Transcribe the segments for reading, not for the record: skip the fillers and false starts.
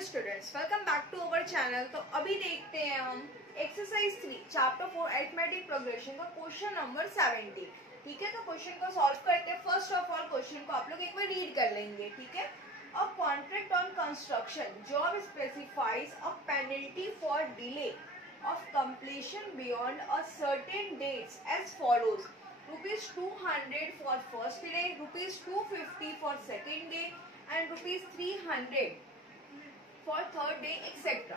Dear students, welcome back to our channel. तो अभी देखते हैं हम एक्सरसाइज 3 चैप्टर 4 अरिथमेटिक प्रोग्रेशन का क्वेश्चन नंबर 70। ठीक है, तो क्वेश्चन को सॉल्व करते हैं। फर्स्ट ऑफ ऑल क्वेश्चन को आप लोग एक बार रीड कर लेंगे। ठीक है, a contract on construction job specifies a penalty for delay of completion beyond a certain dates as follows: rupees 200 for first day, rupees 250 for second day and rupees 300 for third day etc.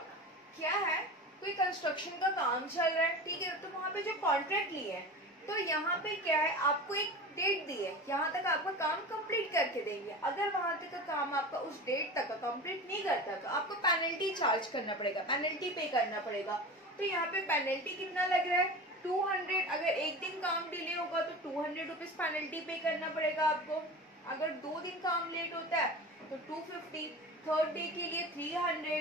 क्या है, कोई construction का काम चल रहा है। ठीक है, तो वहां पे जो कॉन्ट्रैक्ट लिए है, तो यहाँ पे क्या है, आपको एक डेट दी है, यहाँ तक आपका काम कंप्लीट करके देंगे। अगर वहां तक का काम आपका उस डेट तक का कंप्लीट नहीं करता तो आपको पेनल्टी चार्ज करना पड़ेगा, पेनल्टी पे करना पड़ेगा। तो यहाँ पे पेनल्टी कितना लग रहा है, 200। अगर एक दिन काम डिले होगा तो 200 रुपीज पेनल्टी पे करना पड़ेगा आपको। अगर 2 दिन काम लेट होता है तो 250, थर्ड डे के लिए 300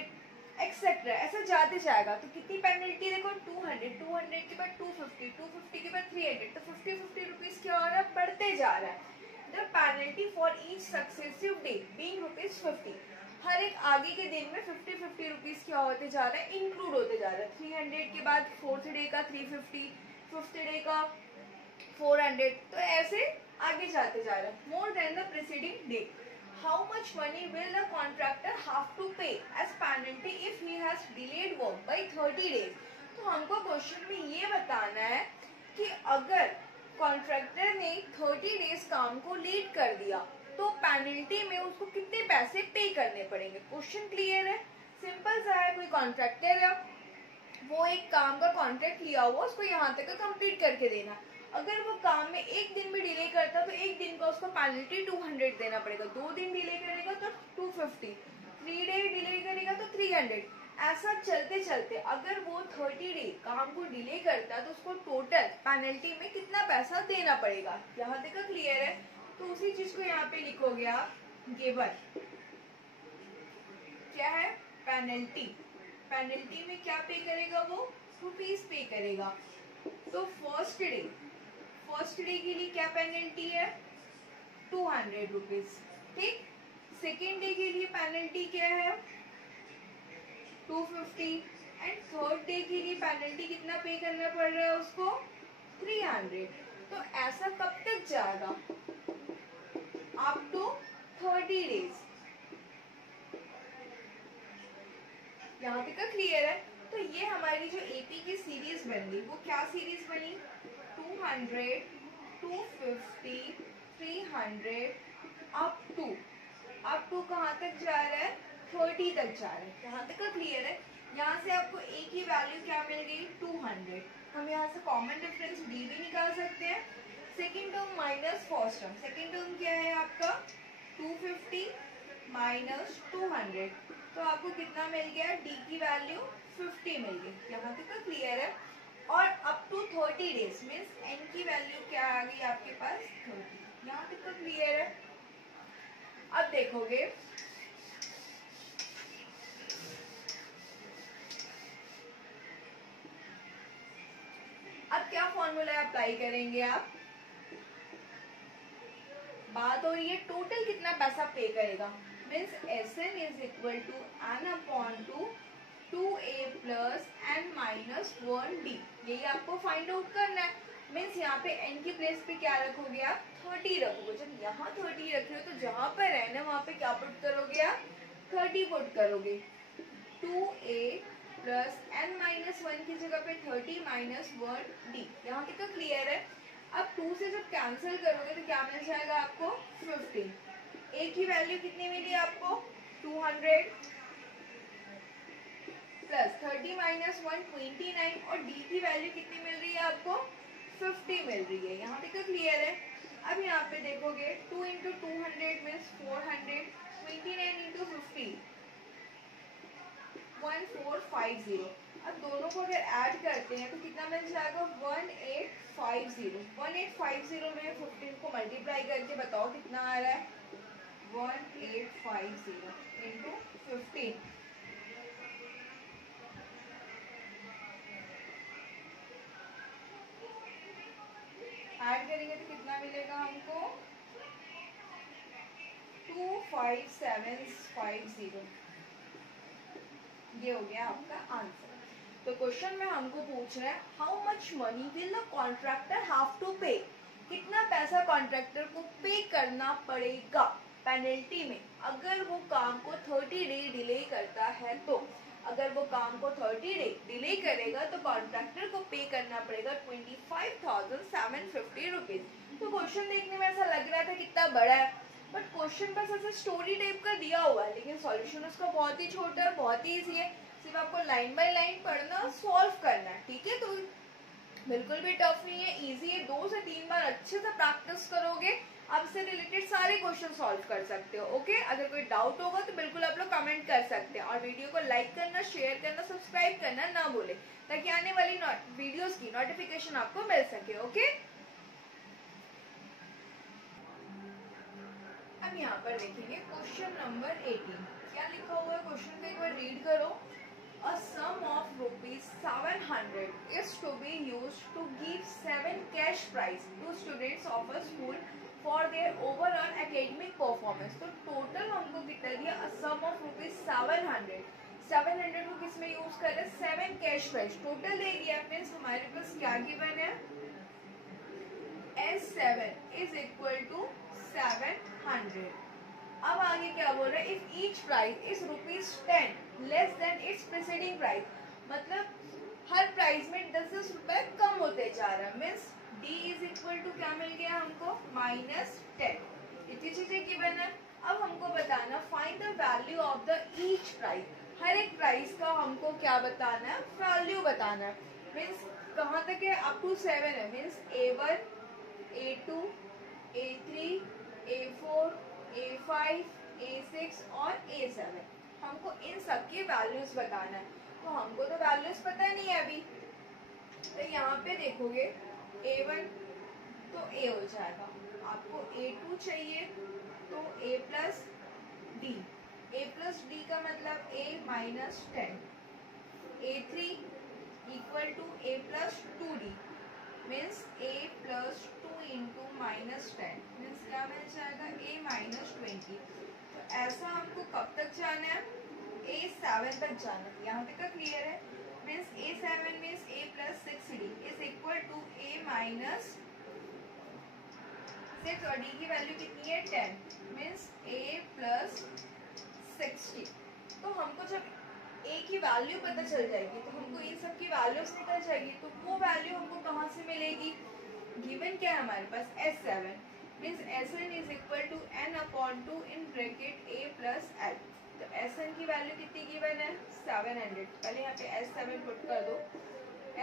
एक्सेट्रा, ऐसा जाते जाएगा। तो कितनी पेनल्टी देखो, 200, 200 के बाद 250, 250 के बाद 300, तो 50 रुपीज क्या हो रहा है, बढ़ते जा रहा है। The penalty for each successive day being ₹50, हर एक आगे के दिन में 50 रुपीज क्या होते जा रहा है, इंक्लूड होते जा रहा है। 300 के बाद फोर्थ डे का 350, फिफ्थ डे का 400, तो ऐसे आगे जाते जा रहा है। More than the preceding day, how much money will the contractor have to pay as penalty if he has delayed work by 30 days. तो हमको क्वेश्चन में ये बताना है कि अगर कॉन्ट्रैक्टर ने 30 डेज काम को लेट कर दिया तो पेनल्टी में उसको कितने पैसे पे करने पड़ेंगे। क्वेश्चन क्लियर है, सिंपल सा है। कोई कॉन्ट्रैक्टर है, वो एक काम का कॉन्ट्रैक्ट लिया हुआ, उसको यहाँ तक कंप्लीट करके देना। अगर वो काम में एक दिन भी डिले करता तो एक दिन का उसको पेनल्टी 200 देना पड़ेगा। 2 दिन डिले करेगा तो 250, 3 डे डिले करेगा तो 300। ऐसा चलते चलते अगर वो 30 डे काम को डिले करता है तो उसको टोटल पेनल्टी में कितना पैसा देना पड़ेगा। यहाँ तक क्लियर है। तो उसी चीज को यहाँ पे लिखोगे आप, गिवन क्या है, पेनल्टी। पेनल्टी में क्या पे करेगा, वो रुपीज पे करेगा। तो फर्स्ट डे के लिए क्या पेनल्टी है, 200 रुपीज। ठीक, सेकेंड डे के लिए पेनल्टी क्या है, 250 एंड थर्ड डे के लिए पेनल्टी कितना पे करना पड़ रहा है उसको, 300। तो ऐसा कब तक जाएगा, अप टू 30 डेज। यहाँ तक क्लियर है। तो ये हमारी जो एपी की सीरीज बन गई, वो क्या सीरीज बनी, 200, 250, 300 अप टू कहाँ तक जा रहा है, 30 तक जा रहा है। यहाँ तक क्लियर है। यहाँ से आपको ए की वैल्यू क्या मिल गई, 200। हम यहाँ से कॉमन डिफरेंस डी भी निकाल सकते हैं। Second term minus first term, second term क्या है आपका, 250 माइनस 200, तो आपको कितना मिल गया, डी की वैल्यू 50 मिल गई। यहाँ तक क्लियर है। और up to 30 days means N की वैल्यू क्या आ गई आपके पास, 30। यहाँ तक क्लियर है। अब देखोगे अब क्या फॉर्मूला अप्लाई करेंगे आप, बात हो रही है टोटल कितना पैसा पे करेगा। Means Sn is equal to n upon 2a plus n minus 1d। यही आपको फाइंड आउट करना है। मीन्स यहाँ पे n की प्लेस पे क्या रखोगे आप, 30 रखोगे। जब यहाँ 30 रखे हो तो जहाँ पर n है वहाँ पे क्या पुट करोगे आप, 30 पुट करोगे। 2a प्लस n माइनस 1 की जगह पे 30 माइनस 1d। यहाँ तक तो क्लियर है। अब 2 से जब कैंसिल करोगे तो क्या मिल जाएगा आपको, 50। ए की वैल्यू कितनी मिली आपको, 200 प्लस 30 माइनस 1 29, और डी की वैल्यू कितनी मिल रही है आपको, 50 मिल रही है। यहाँ तक क्लियर है। अब यहाँ पे देखोगे 2 इंटू 200 मीन्स 400, 29 इंटू 50 1450। अब दोनों को अगर ऐड करते हैं तो कितना मिल जाएगा, 1850। 1850 में 15 को मल्टीप्लाई करके बताओ कितना आ रहा है, 1850 इंटू 15। ऐड करेंगे तो कितना मिलेगा हमको, 25750। ये हो गया आपका आंसर। तो क्वेश्चन में हमको पूछ रहा है how much money will the contractor have to pay, कितना पैसा कॉन्ट्रैक्टर को पे करना पड़ेगा पेनल्टी में अगर वो काम को 30 डे डिले करता है। तो अगर वो काम को 30 डे डिले करेगा तो कॉन्ट्रैक्टर को पे करना पड़ेगा 25,750 रुपीज। तो क्वेश्चन देखने में ऐसा लग रहा था कितना बड़ा है, बट क्वेश्चन बस ऐसे स्टोरी टाइप का दिया हुआ है, लेकिन सॉल्यूशन उसका बहुत ही छोटा है, बहुत ही इजी है। सिर्फ आपको लाइन बाय लाइन पढ़ना, सॉल्व करना है, ठीक है। तो बिल्कुल भी टफ नहीं है, इजी है। 2 से 3 बार अच्छे से प्रैक्टिस करोगे आप इससे रिलेटेड सारे क्वेश्चन सॉल्व कर सकते हो। ओके, अगर कोई डाउट होगा तो बिल्कुल आप लोग कमेंट कर सकते हैं, और वीडियो को लाइक करना, शेयर करना, सब्सक्राइब करना ना भूले, ताकि आने वाली वीडियोस की नोटिफिकेशन आपको मिल सके। ओके, अब यहाँ पर देखेंगे क्वेश्चन नंबर 18। क्या लिखा हुआ है क्वेश्चन को एक बार रीड करो। A sum of rupees 700 is to be used to give 7 cash prize to students of a school for their overall academic performance। तो टोटल हमको कितना दिया, a sum of rupees 700। 700 को किस में यूज कर रहे हैं, 7 कैश प्राइज टोटल दे दिया। मीन्स हमारे पास क्या गिवन है, S7 is equal to 700। अब आगे क्या बोल रहा है, if each price is ₹10 less than it's preceding price, मतलब हर प्राइस में 10 रुपए कम होते जा रहा है। Means D is equal to क्या मिल गया हमको, -10। इतनी चीजें गिवन है। अब हमको बताना find the value of the each price, हर एक प्राइस का हमको क्या बताना है, वैल्यू बताना है। मीन्स कहाँ तक है, अप टू 7 है। Means A1, A2, A3, A4, A5, A6 और A7, हमको इन सब की वैल्यूज बताना है। तो हमको तो वैल्यूज पता नहीं है अभी, तो यहाँ पे देखोगे A1 तो A हो जाएगा, आपको A2 चाहिए तो A plus D, A plus D का मतलब A minus 10, A3 equal to A plus 2D, means A plus 2 into -10, means क्या मिल जाएगा, A -20। तो ऐसा हमको कब तक जाना है, A7 तक जाना है। यहाँ तक का क्लियर है। Means A7 means A plus 6D is equal to A minus 6 और D की वैल्यू कितनी है, 10, मीन्स A प्लस 60। तो हमको जब A की वैल्यू पता चल जाएगी तो हमको इन सब की वैल्यूज निकल जाएगी। तो वो वैल्यू हमको कहाँ से मिलेगी, गिवन क्या है हमारे पास, S7 means Sn is equal to n/2 in bracket A plus L। तो Sn की वैल्यू कितनी गिवन है, 700। पहले यहाँ पे S7 पुट कर दो,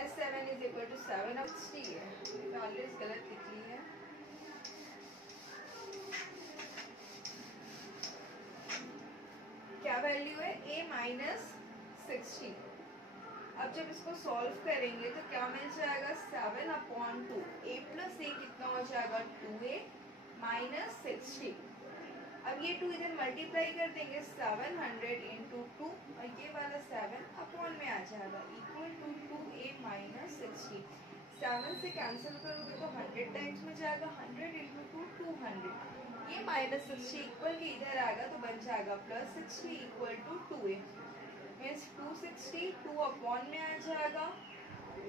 S7 इज इक्वल टू 760 है, वैल्यूज गलत लिखी है। क्या वैल्यू है, A माइनस 60। अब जब इसको सॉल्व करेंगे तो क्या मिल जाएगा, 7/2। A प्लस A कितना हो जाएगा, 2A माइनस 60। अब ये 2 इधर मल्टीप्लाई कर देंगे, 700 इंटू 2 और ये वाला 7 में आ जाएगा इक्वल टू 2A माइनस 60। 7 से कैंसिल करोगे तो 100 टाइम्स में जाएगा, 100 इंटू 2 200। ये -60 इक्वल के इधर आएगा तो बन जाएगा +60 इक्वल टू 2A। मीन्स 260 2 में आ जाएगा, 2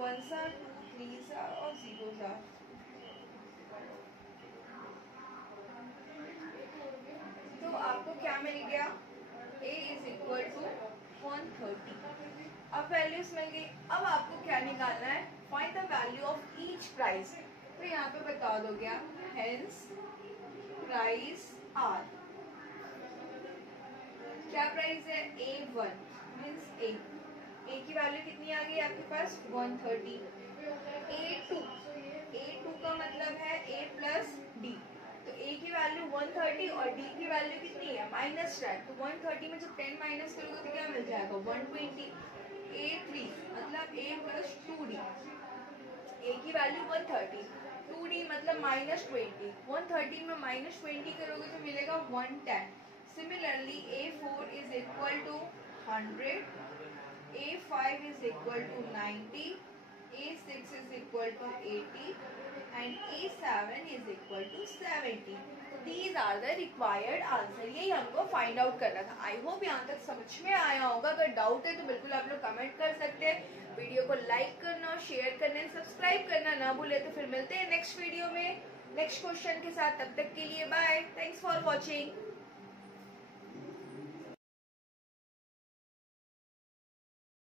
1 2 3 और 0 तो आपको क्या मिल गया, A इज इक्वल टू 130। अब वैल्यूज मिल गई। अब आपको क्या निकालना है, find the value of each price. तो यहाँ पे बता दो क्या, हेंस प्राइस आर, क्या प्राइस है, A1 मीन्स A की वैल्यू कितनी आ गई आपके पास, 130। A2 का मतलब है A प्लस D, तो A की वैल्यू 130 और D की वैल्यू कितनी है, -10। तो 130 में जब 10 माइनस करोगे तो क्या मिल जाएगा, 120। A3 मतलब A प्लस 2D, A की वैल्यू 130, 2D मतलब -20, 130 में -20 करोगे तो मिलेगा 110। Similarly, A4 is equal to 100, A5 is equal to 90, A6 is equal to 80 and A7 is equal to 70। These are the required answer, यही हमको फाइंड आउट करना था। आई होप यहाँ तक समझ में आया होगा। अगर डाउट है तो बिल्कुल आप लोग कमेंट कर सकते हैं। वीडियो को लाइक करना, शेयर करना, सब्सक्राइब करना ना भूले। तो फिर मिलते हैं नेक्स्ट वीडियो में नेक्स्ट क्वेश्चन के साथ। तब तक के लिए बाय, थैंक्स फॉर वॉचिंग।